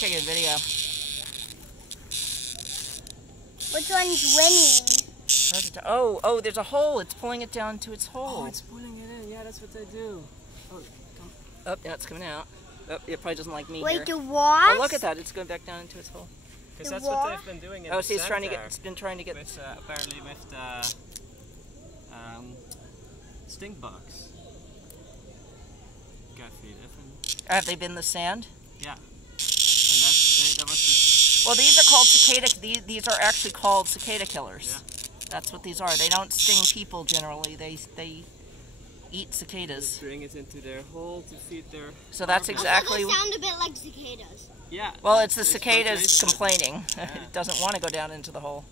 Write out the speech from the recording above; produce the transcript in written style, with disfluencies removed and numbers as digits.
taking a video. Which one's winning? Oh, there's a hole. It's pulling it down to its hole. Oh, it's pulling it in. Yeah, that's what they do. Oh, come. Oh, now it's coming out. Oh, it probably doesn't like me Wait, here. the wasp? Oh, look at that. It's going back down into its hole. Because that's what they've been doing in the see, it's center. it's been trying to get... With, apparently with the stink bugs. Have they been in the sand? Yeah. And that was just... Well, these are called cicada... These are actually called cicada killers. Yeah. That's what these are. They don't sting people generally. They eat cicadas. They bring it into their hole to feed their... So that's exactly... They sound a bit like cicadas. Yeah. Well, it's the cicadas vibration. complaining. Yeah. It doesn't want to go down into the hole.